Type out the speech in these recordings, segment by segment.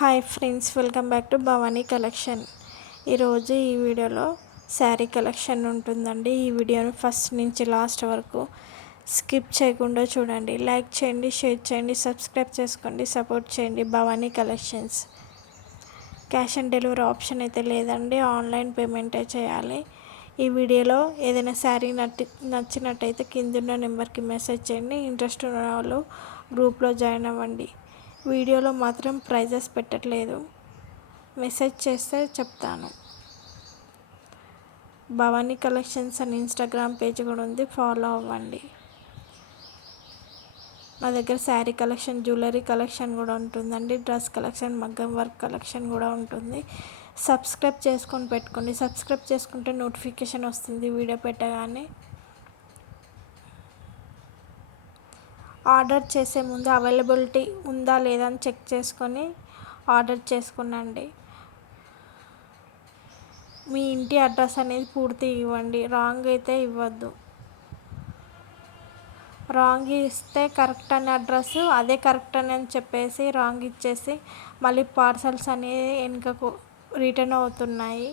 Hi friends, welcome back to Bhavani collection. ఈరోజు ఈ వీడియోలో శారీ కలెక్షన్ ఉంటుందండి. ఈ వీడియోని ఫస్ట్ నుంచి లాస్ట్ వరకు స్కిప్ చేయకుండా చూడండి. లైక్ చేయండి, షేర్ చేయండి, సబ్స్క్రైబ్ చేసుకోండి, సపోర్ట్ చేయండి. Bhavani collections. Cash on delivery option అయితే లేదండి, ఆన్లైన్ పేమెంటే చేయాలి. ఈ వీడియోలో ఏదైనా శారీ నచ్చినట్టయితే కిందున్న నెంబర్కి మెసేజ్ చేయండి. ఇంట్రెస్ట్ ఉన్న వాళ్ళు గ్రూప్లో జాయిన్ అవ్వండి. వీడియోలో మాత్రం ప్రైజెస్ పెట్టట్లేదు, మెసేజ్ చేస్తే చెప్తాను. భవానీ కలెక్షన్స్ అని ఇన్స్టాగ్రామ్ పేజ్ కూడా ఉంది, ఫాలో అవ్వండి. మా దగ్గర శారీ కలెక్షన్, జ్యువెలరీ కలెక్షన్ కూడా ఉంటుందండి. డ్రెస్ కలెక్షన్, మగ్గం వర్క్ కలెక్షన్ కూడా ఉంటుంది. సబ్స్క్రైబ్ చేసుకొని పెట్టుకోండి. సబ్స్క్రైబ్ చేసుకుంటే నోటిఫికేషన్ వస్తుంది వీడియో పెట్టగానే. ఆర్డర్ చేసే ముందు అవైలబిలిటీ ఉందా లేదా అని చెక్ చేసుకొని ఆర్డర్ చేసుకునండి. మీ ఇంటి అడ్రస్ అనేది పూర్తి ఇవ్వండి, రాంగ్ అయితే ఇవ్వద్దు. రాంగ్ ఇస్తే కరెక్ట్ అనే అడ్రస్ అదే కరెక్ట్ అని చెప్పేసి రాంగ్ ఇచ్చేసి మళ్ళీ పార్సల్స్ అనేవి వెనుకకు రిటర్న్ అవుతున్నాయి.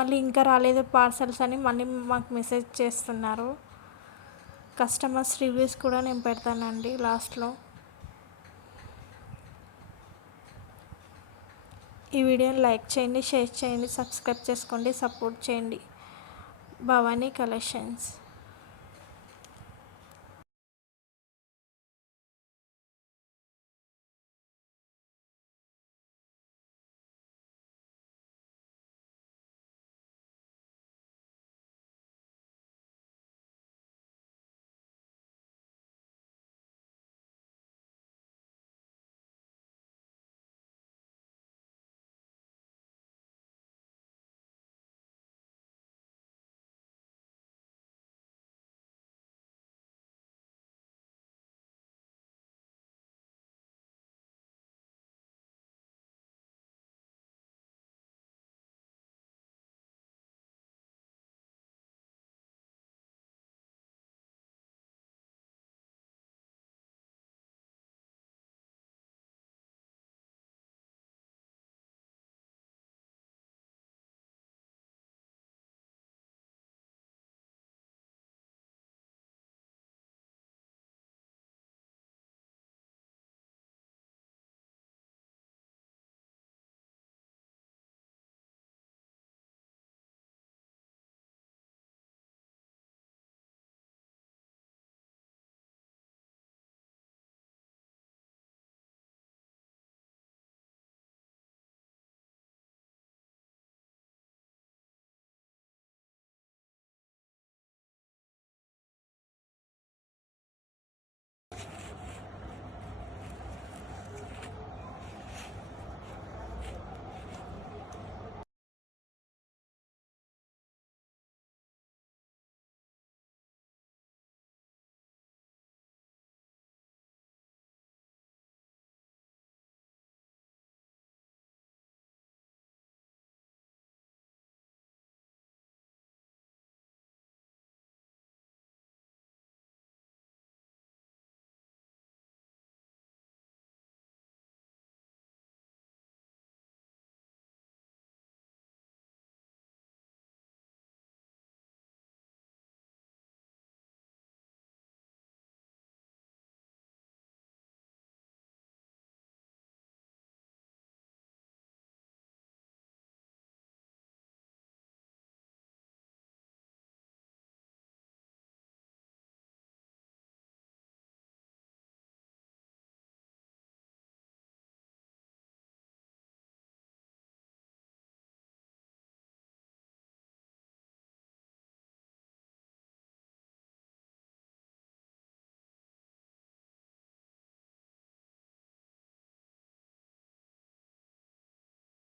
మళ్ళీ ఇంకా రాలేదు పార్సల్స్ అని మళ్ళీ మాకు మెసేజ్ చేస్తున్నారు. కస్టమర్స్ రివ్యూస్ కూడా నేను పెడతానండి లాస్ట్లో. ఈ వీడియోని లైక్ చేయండి, షేర్ చేయండి, సబ్స్క్రైబ్ చేసుకోండి, సపోర్ట్ చేయండి. భవానీ కలెక్షన్స్.